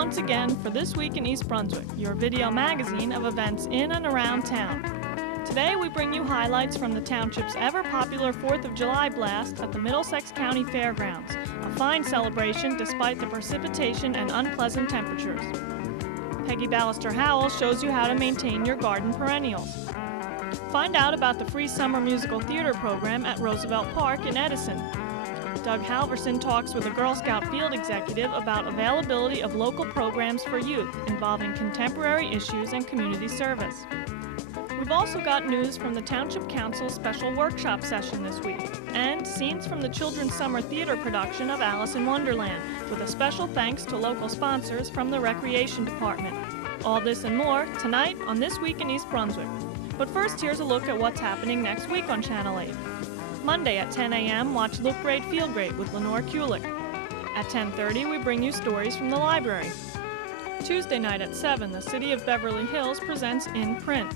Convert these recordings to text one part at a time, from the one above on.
once again for This Week in East Brunswick, your video magazine of events in and around town. Today we bring you highlights from the township's ever-popular 4th of July blast at the Middlesex County Fairgrounds, a fine celebration despite the precipitation and unpleasant temperatures. Pegi Ballister-Howells shows you how to maintain your garden perennials. Find out about the free summer musical theater program at Roosevelt Park in Edison. Doug Halverson talks with a Girl Scout field executive about availability of local programs for youth involving contemporary issues and community service. We've also got news from the Township Council's special workshop session this week, and scenes from the children's summer theater production of Alice in Wonderland, with a special thanks to local sponsors from the Recreation Department. All this and more tonight on This Week in East Brunswick. But first, here's a look at what's happening next week on Channel 8. Monday at 10 a.m., watch Look Great, Feel Great with Lenore Kulik. At 10:30, we bring you stories from the library. Tuesday night at 7, the City of Beverly Hills presents In Print.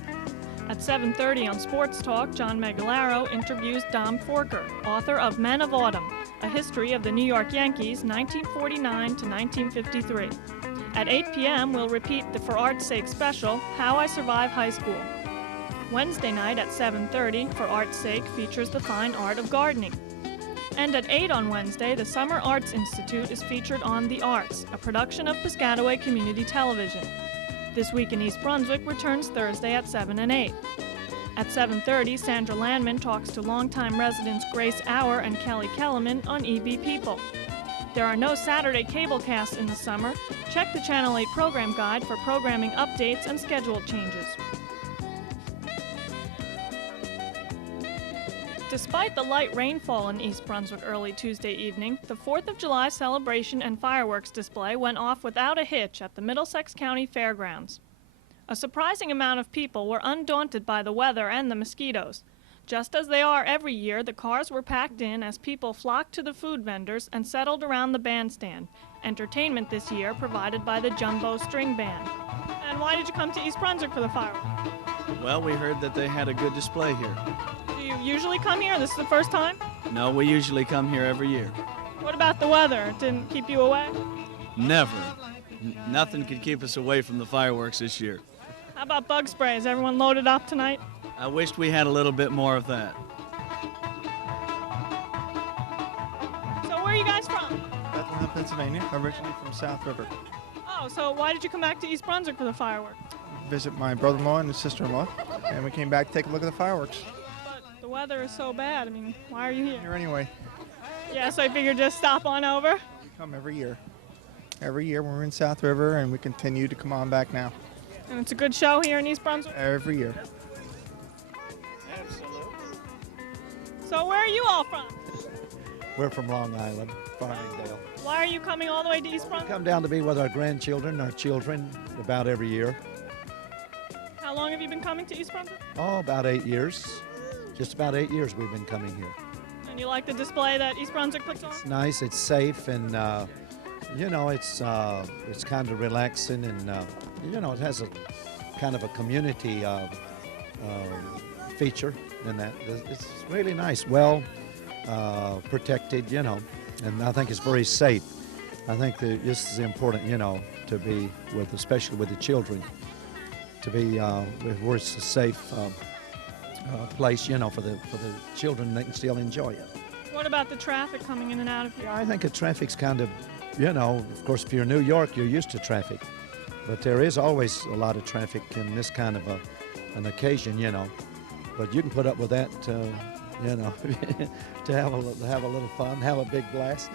At 7:30 on Sports Talk, John Megalaro interviews Dom Forker, author of Men of Autumn, a history of the New York Yankees 1949 to 1953. At 8 p.m., we'll repeat the For Art's Sake special, How I Survive High School. Wednesday night at 7:30, For Art's Sake features the fine art of gardening. And at 8 on Wednesday, the Summer Arts Institute is featured on The Arts, a production of Piscataway Community Television. This Week in East Brunswick returns Thursday at 7 and 8. At 7:30, Sandra Landman talks to longtime residents Grace Auer and Kelly Kellerman on EB People. There are no Saturday cable casts in the summer. Check the Channel 8 program guide for programming updates and schedule changes. Despite the light rainfall in East Brunswick early Tuesday evening, the 4th of July celebration and fireworks display went off without a hitch at the Middlesex County Fairgrounds. A surprising amount of people were undaunted by the weather and the mosquitoes. Just as they are every year, the cars were packed in as people flocked to the food vendors and settled around the bandstand, entertainment this year provided by the Jumbo String Band. And why did you come to East Brunswick for the fireworks? Well, we heard that they had a good display here. Do you usually come here? This is the first time? No, we usually come here every year. What about the weather? It didn't keep you away? Never. Nothing could keep us away from the fireworks this year. How about bug spray? Is everyone loaded up tonight? I wished we had a little bit more of that. So where are you guys from? Bethlehem, Pennsylvania. Originally from South River. Oh, so why did you come back to East Brunswick for the fireworks? Visit my brother-in-law and his sister-in-law, and we came back to take a look at the fireworks. But the weather is so bad. I mean, why are you here? Here anyway. Yeah, so I figured just stop on over. We come every year. Every year when we're in South River, and we continue to come on back now. And it's a good show here in East Brunswick? Every year. Absolutely. So where are you all from? We're from Long Island, Farmingdale. Why are you coming all the way to East We Brunswick? come down to be with our grandchildren, our children, about every year. How long have you been coming to East Brunswick? Oh, about 8 years. Just about 8 years we've been coming here. And you like the display that East Brunswick puts on? It's nice, it's safe, and you know, it's kind of relaxing, and you know, it has a kind of a community feature in that. It's really nice, well protected, you know, and I think it's very safe. I think that this is important, you know, to be with, especially with the children, to be where it's a safe place, you know, for the children. They can still enjoy it. What about the traffic coming in and out of here? I think the traffic's kind of, you know, of course, if you're in New York, you're used to traffic, but there is always a lot of traffic in this kind of an occasion, you know. But you can put up with that, you know, to have a little fun, have a big blast.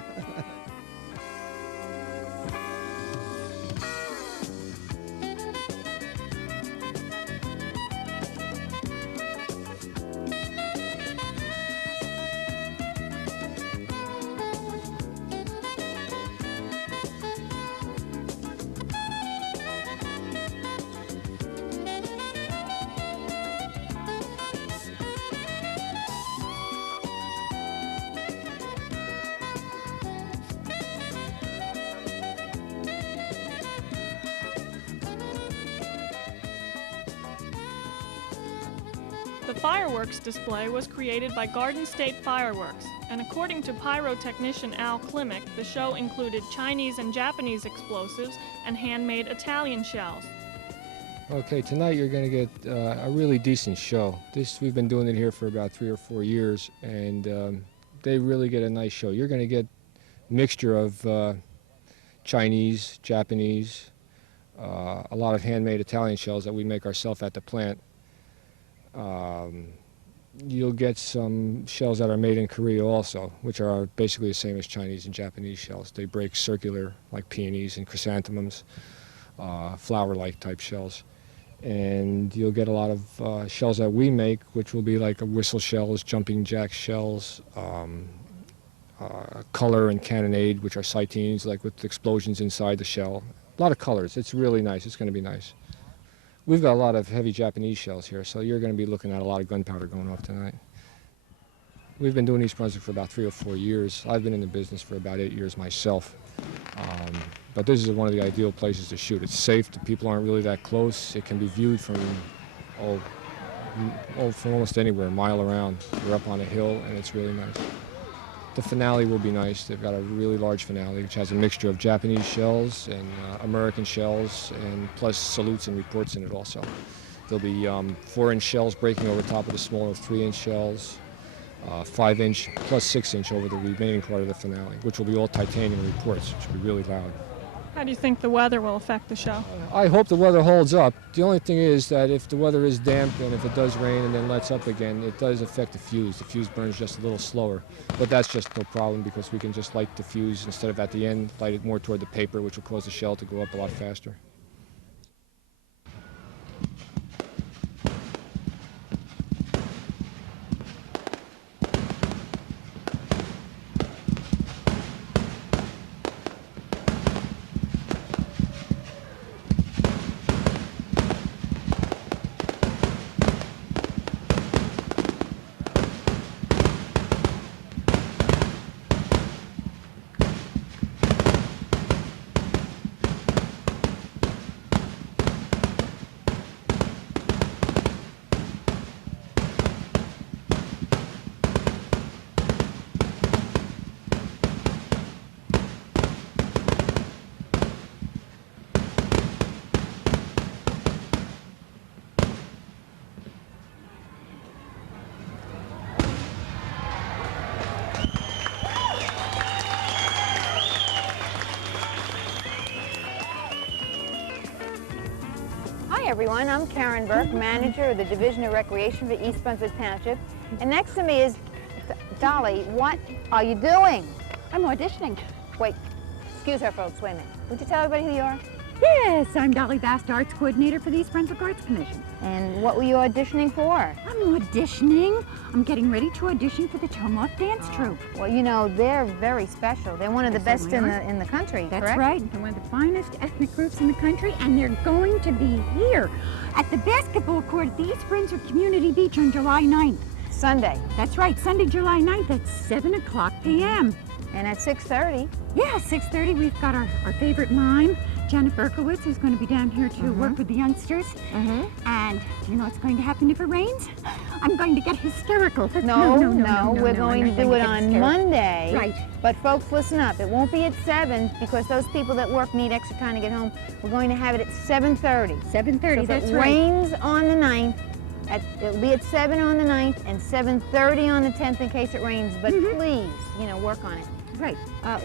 The fireworks display was created by Garden State Fireworks, And according to pyrotechnician Al Klimek, the show included Chinese and Japanese explosives and handmade Italian shells. Okay, tonight you're going to get a really decent show. We've been doing it here for about 3 or 4 years, and they really get a nice show. You're going to get a mixture of Chinese, Japanese, a lot of handmade Italian shells that we make ourselves at the plant. You'll get some shells that are made in Korea also, which are basically the same as Chinese and Japanese shells. They break circular, like peonies and chrysanthemums, flower-like type shells. And you'll get a lot of shells that we make, which will be like whistle shells, jumping jack shells, color and cannonade, which are cytines, like with explosions inside the shell. A lot of colors. It's really nice. It's going to be nice. We've got a lot of heavy Japanese shells here, so you're going to be looking at a lot of gunpowder going off tonight. We've been doing East Brunswick for about 3 or 4 years. I've been in the business for about 8 years myself. But this is one of the ideal places to shoot. It's safe. The people aren't really that close. It can be viewed from from almost anywhere, a mile around. We're up on a hill, and it's really nice. The finale will be nice. They've got a really large finale, which has a mixture of Japanese shells and American shells, and plus salutes and reports in it also. There'll be 4-inch shells breaking over top of the smaller 3-inch shells, 5-inch plus 6-inch over the remaining part of the finale, which will be all titanium reports, which will be really loud. How do you think the weather will affect the show? I hope the weather holds up. The only thing is that if the weather is damp and if it does rain and then lets up again, it does affect the fuse. The fuse burns just a little slower. But that's just no problem because we can just light the fuse instead of at the end, light it more toward the paper, which will cause the shell to go up a lot faster. Hi everyone, I'm Karen Burke, manager of the Division of Recreation for East Brunswick Township. And next to me is Dolly. What are you doing? I'm auditioning. Wait, excuse her folks, wait a minute. Would you tell everybody who you are? Yes, I'm Dolly Bast, Arts Coordinator for the East Brunswick Arts Commission. And what were you auditioning for? I'm auditioning. I'm getting ready to audition for the Tomov dance troupe. Well, you know, they're very special. They're one of the best in the country, That's correct? right. They're one of the finest ethnic groups in the country, and they're going to be here at the basketball court at the East Brunswick Community Beach on July 9th. Sunday. That's right, Sunday, July 9th at 7 o'clock p.m. And at 6:30. Yeah, 6:30, we've got our favorite mime, Janet Berkowitz, who's going to be down here to work with the youngsters. And you know what's going to happen if it rains? I'm going to get hysterical. No, we're going to do it on Monday. Right. But folks, listen up. It won't be at 7 because those people that work need extra time to get home. We're going to have it at 7:30. 7:30, so that's if it right. rains on the 9th, it'll be at 7 on the 9th and 7:30 on the 10th in case it rains. But please, you know, work on it. Right.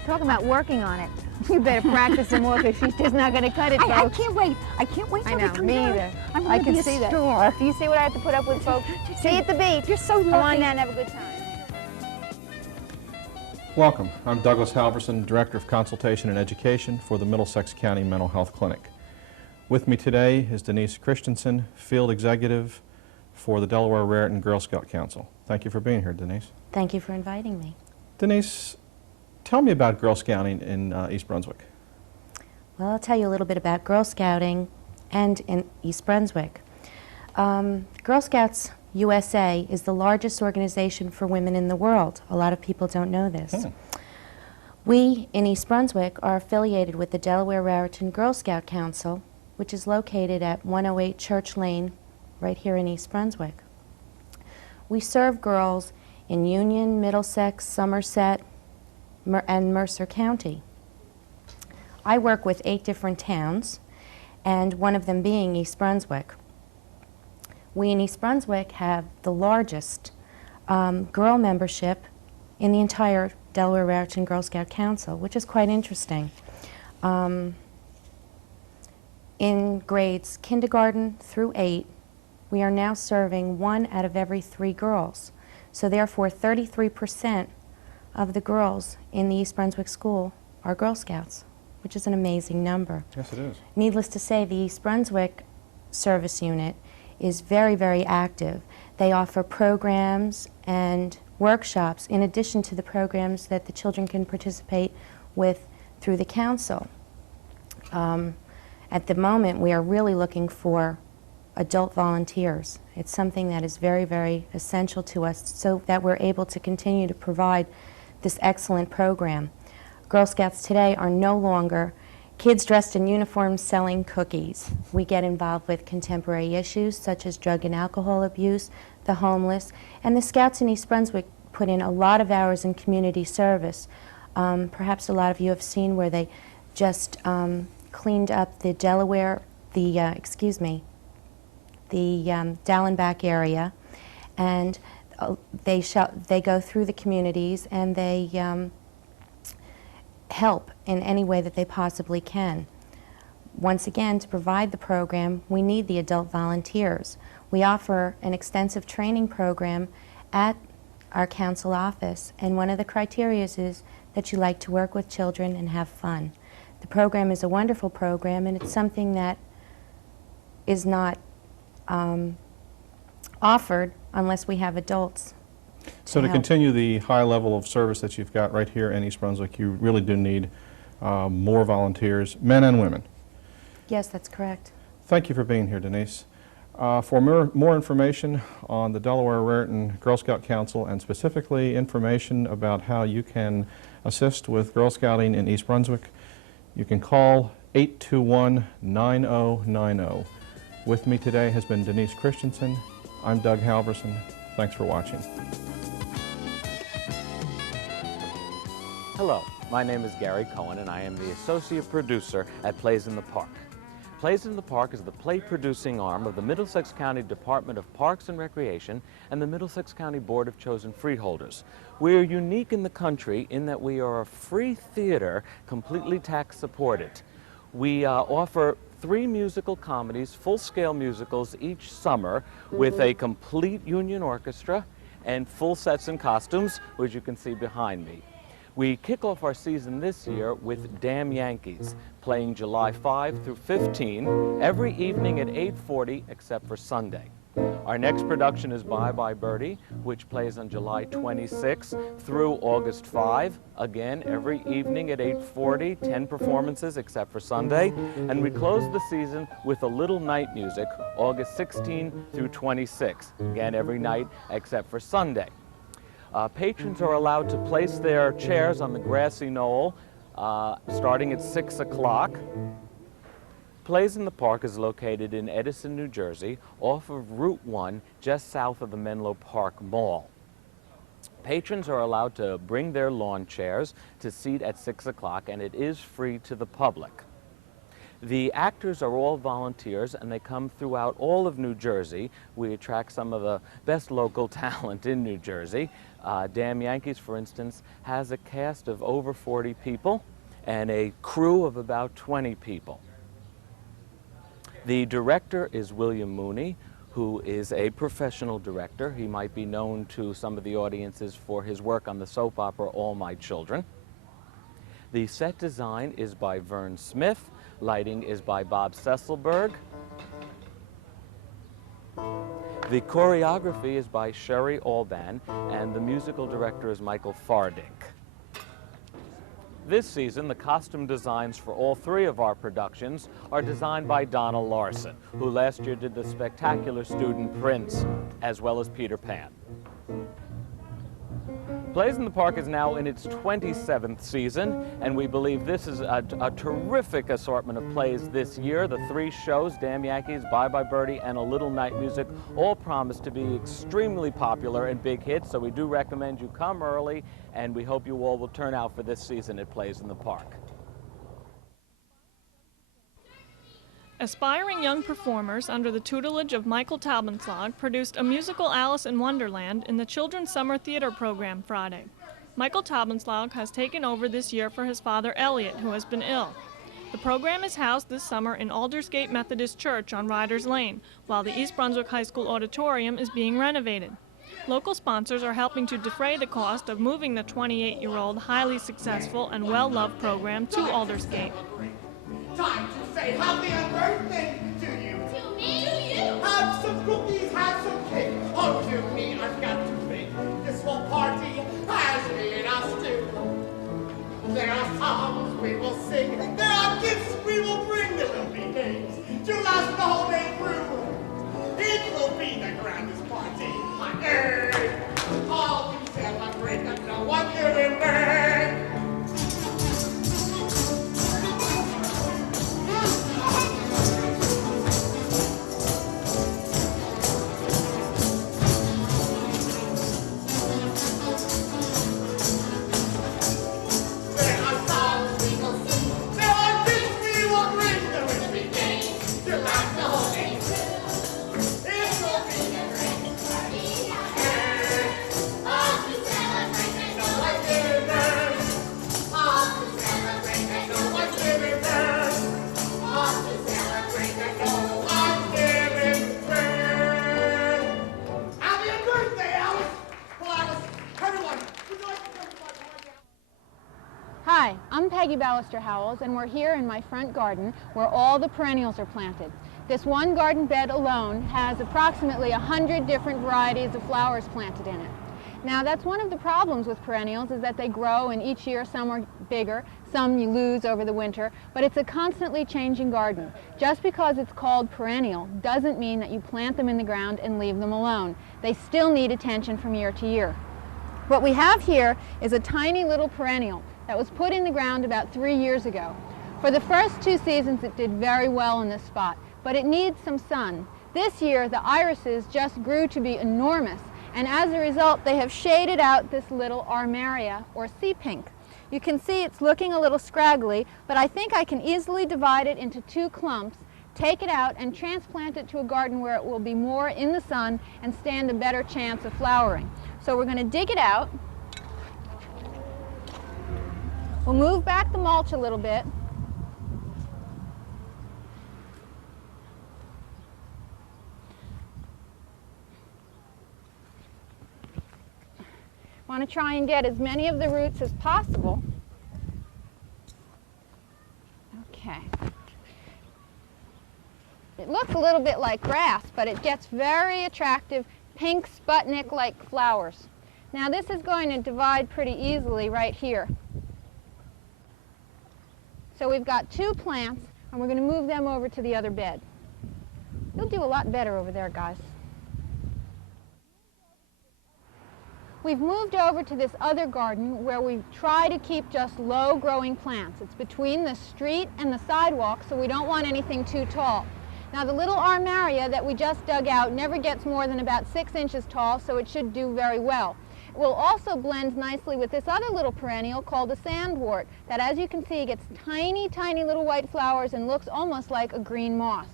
Talk about working on it. You better practice some more because she's just not going to cut it, I folks. can't wait. I can't wait till I know, it comes me out. either. I'm I gonna can be a see that. star. Do you see what I have to put up with, folks? See you at the beach. You're so lucky. Come on down and have a good time. Welcome. I'm Douglas Halverson, Director of Consultation and Education for the Middlesex County Mental Health Clinic. With me today is Denise Christensen, Field Executive for the Delaware Raritan Girl Scout Council. Thank you for being here, Denise. Thank you for inviting me. Denise, tell me about Girl Scouting in East Brunswick. Well, I'll tell you a little bit about Girl Scouting and in East Brunswick. Girl Scouts USA is the largest organization for women in the world. A lot of people don't know this. We in East Brunswick are affiliated with the Delaware Raritan Girl Scout Council, which is located at 108 Church Lane, right here in East Brunswick. We serve girls in Union, Middlesex, Somerset, and Mercer County. I work with 8 different towns, and one of them being East Brunswick. We in East Brunswick have the largest girl membership in the entire Delaware Raritan Girl Scout Council, which is quite interesting. In grades kindergarten through 8, we are now serving 1 out of every 3 girls. So therefore, 33% of the girls in the East Brunswick school are Girl Scouts, which is an amazing number. Yes, it is. Needless to say, the East Brunswick service unit is very, very active. They offer programs and workshops in addition to the programs that the children can participate with through the council. At the moment, we are really looking for adult volunteers. It's something that is very, very essential to us so that we're able to continue to provide this excellent program. Girl Scouts today are no longer kids dressed in uniforms selling cookies. We get involved with contemporary issues such as drug and alcohol abuse, the homeless, and the Scouts in East Brunswick put in a lot of hours in community service. Perhaps a lot of you have seen where they just cleaned up the Dallenbach area, and they go through the communities and they help in any way that they possibly can. Once again, to provide the program, we need the adult volunteers. We offer an extensive training program at our council office, and one of the criteria is that you like to work with children and have fun. The program is a wonderful program, and it's something that is not offered unless we have adults. So to continue the high level of service that you've got right here in East Brunswick, you really do need more volunteers, men and women. Yes, that's correct. Thank you for being here, Denise. For more information on the Delaware Raritan Girl Scout Council, and specifically information about how you can assist with Girl Scouting in East Brunswick, you can call 821-9090. With me today has been Denise Christensen. I'm Doug Halverson. Thanks for watching. Hello, my name is Gary Cohen, and I am the Associate Producer at Plays in the Park. Plays in the Park is the play-producing arm of the Middlesex County Department of Parks and Recreation and the Middlesex County Board of Chosen Freeholders. We are unique in the country in that we are a free theater, completely tax-supported. We offer 3 musical comedies, full-scale musicals each summer with a complete union orchestra and full sets and costumes, which you can see behind me. We kick off our season this year with Damn Yankees, playing July 5 through 15, every evening at 8:40 except for Sunday. Our next production is Bye Bye Birdie, which plays on July 26 through August 5, again every evening at 8:40, 10 performances except for Sunday. And we close the season with A Little Night Music, August 16 through 26, again every night except for Sunday. Patrons are allowed to place their chairs on the grassy knoll starting at 6 o'clock. Plays in the Park is located in Edison, New Jersey, off of Route 1, just south of the Menlo Park Mall. Patrons are allowed to bring their lawn chairs to seat at 6 o'clock, and it is free to the public. The actors are all volunteers, and they come throughout all of New Jersey. We attract some of the best local talent in New Jersey. Damn Yankees, for instance, has a cast of over 40 people and a crew of about 20 people. The director is William Mooney, who is a professional director. He might be known to some of the audiences for his work on the soap opera All My Children. The set design is by Vern Smith. Lighting is by Bob Sesselberg. The choreography is by Sherry Alban, and the musical director is Michael Fardink. This season, the costume designs for all 3 of our productions are designed by Donna Larson, who last year did the spectacular student Prince, as well as Peter Pan. Plays in the Park is now in its 27th season, and we believe this is a terrific assortment of plays this year. The 3 shows, Damn Yankees, Bye Bye Birdie, and A Little Night Music, all promise to be extremely popular and big hits, so we do recommend you come early, and we hope you all will turn out for this season at Plays in the Park. Aspiring young performers under the tutelage of Michael Taubenslag produced a musical Alice in Wonderland in the Children's Summer Theater program Friday. Michael Taubenslag has taken over this year for his father Elliot, who has been ill. The program is housed this summer in Aldersgate Methodist Church on Riders Lane, while the East Brunswick High School auditorium is being renovated. Local sponsors are helping to defray the cost of moving the 28-year-old, highly successful and well-loved program to Aldersgate. Time to say happy birthday to you. To me? To you. Have some cookies, have some cake. Oh, to me, I've got to make this whole party has made us do. There are songs we will sing. There are gifts we will bring. There will be games to last the whole day through. It will be the grandest party on earth. All to celebrate and no one here in bed. Hi, I'm Pegi Ballister-Howells, and we're here in my front garden where all the perennials are planted. This one garden bed alone has approximately 100 different varieties of flowers planted in it. Now, that's one of the problems with perennials, is that they grow, and each year some are bigger, some you lose over the winter, but it's a constantly changing garden. Just because it's called perennial doesn't mean that you plant them in the ground and leave them alone. They still need attention from year to year. What we have here is a tiny little perennial that was put in the ground about 3 years ago. For the first 2 seasons it did very well in this spot, but it needs some sun. This year the irises just grew to be enormous, and as a result they have shaded out this little armeria, or sea pink. You can see it's looking a little scraggly, but I think I can easily divide it into 2 clumps, take it out and transplant it to a garden where it will be more in the sun and stand a better chance of flowering. So we're going to dig it out. We'll move back the mulch a little bit. Want to try and get as many of the roots as possible. Okay. It looks a little bit like grass, but it gets very attractive pink Sputnik-like flowers. Now this is going to divide pretty easily right here. So we've got 2 plants, and we're going to move them over to the other bed. You'll do a lot better over there, guys. We've moved over to this other garden where we try to keep just low-growing plants. It's between the street and the sidewalk, so we don't want anything too tall. Now the little armeria that we just dug out never gets more than about 6 inches tall, so it should do very well. It will also blend nicely with this other little perennial called a sandwort that, as you can see, gets tiny, tiny little white flowers and looks almost like a green moss.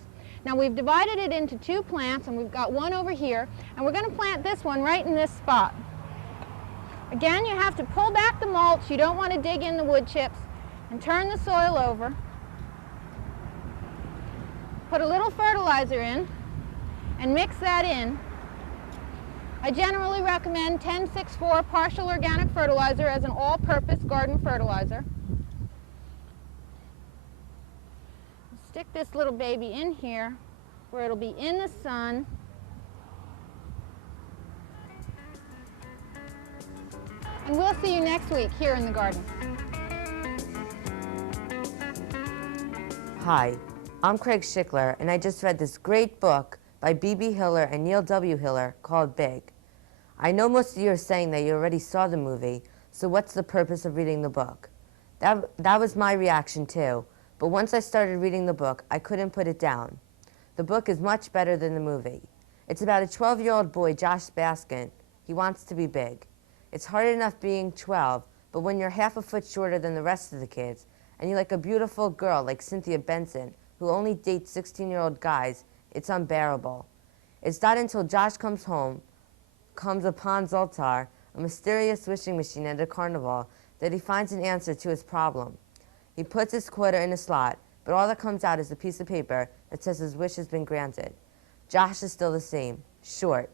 Now we've divided it into 2 plants, and we've got one over here, and we're going to plant this one right in this spot. Again, you have to pull back the mulch. You don't want to dig in the wood chips, and turn the soil over. Put a little fertilizer in and mix that in. I generally recommend 10-6-4 partial organic fertilizer as an all-purpose garden fertilizer. Stick this little baby in here where it'll be in the sun. And we'll see you next week here in the garden. Hi, I'm Craig Schickler, and I just read this great book by B.B. Hiller and Neil W. Hiller called Big. I know most of you are saying that you already saw the movie, so what's the purpose of reading the book? That was my reaction too, but once I started reading the book, I couldn't put it down. The book is much better than the movie. It's about a 12-year-old boy, Josh Baskin. He wants to be big. It's hard enough being 12, but when you're half a foot shorter than the rest of the kids, and you like a beautiful girl like Cynthia Benson, who only dates 16-year-old guys, it's unbearable. It's not until Josh comes upon Zoltar, a mysterious wishing machine at a carnival, that he finds an answer to his problem. He puts his quarter in a slot, but all that comes out is a piece of paper that says his wish has been granted. Josh is still the same, short,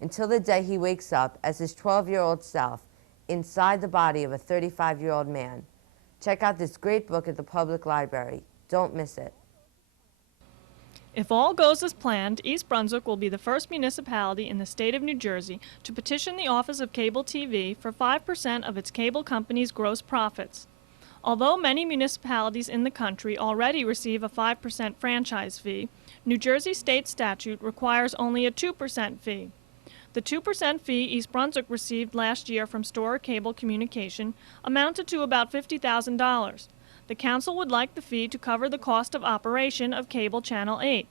until the day he wakes up as his 12-year-old self inside the body of a 35-year-old man. Check out this great book at the public library. Don't miss it. If all goes as planned, East Brunswick will be the first municipality in the state of New Jersey to petition the Office of Cable TV for 5% of its cable company's gross profits. Although many municipalities in the country already receive a 5% franchise fee, New Jersey state statute requires only a 2% fee. The 2% fee East Brunswick received last year from Storer Cable Communication amounted to about $50,000. The council would like the fee to cover the cost of operation of Cable Channel 8.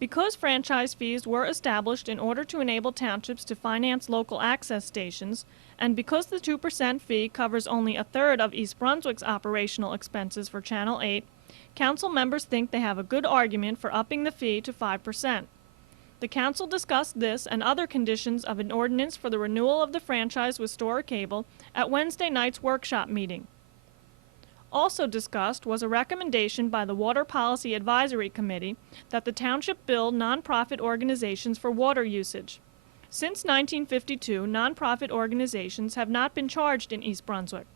Because franchise fees were established in order to enable townships to finance local access stations, and because the 2% fee covers only a third of East Brunswick's operational expenses for Channel 8, council members think they have a good argument for upping the fee to 5%. The council discussed this and other conditions of an ordinance for the renewal of the franchise with Storer Cable at Wednesday night's workshop meeting. Also discussed was a recommendation by the Water Policy Advisory Committee that the township build nonprofit organizations for water usage. Since 1952, nonprofit organizations have not been charged in East Brunswick.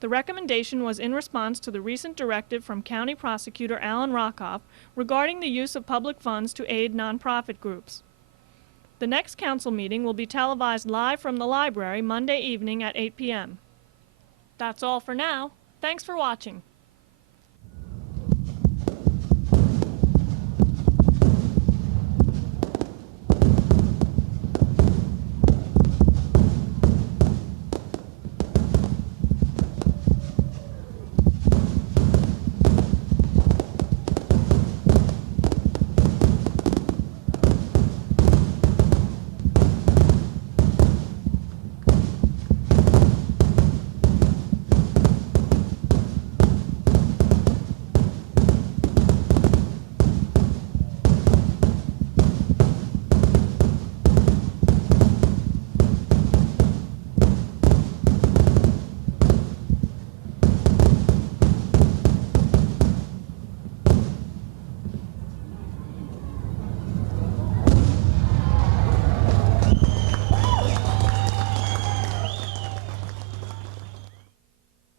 The recommendation was in response to the recent directive from County Prosecutor Alan Rockoff regarding the use of public funds to aid nonprofit groups. The next council meeting will be televised live from the library Monday evening at 8 p.m. That's all for now. Thanks for watching.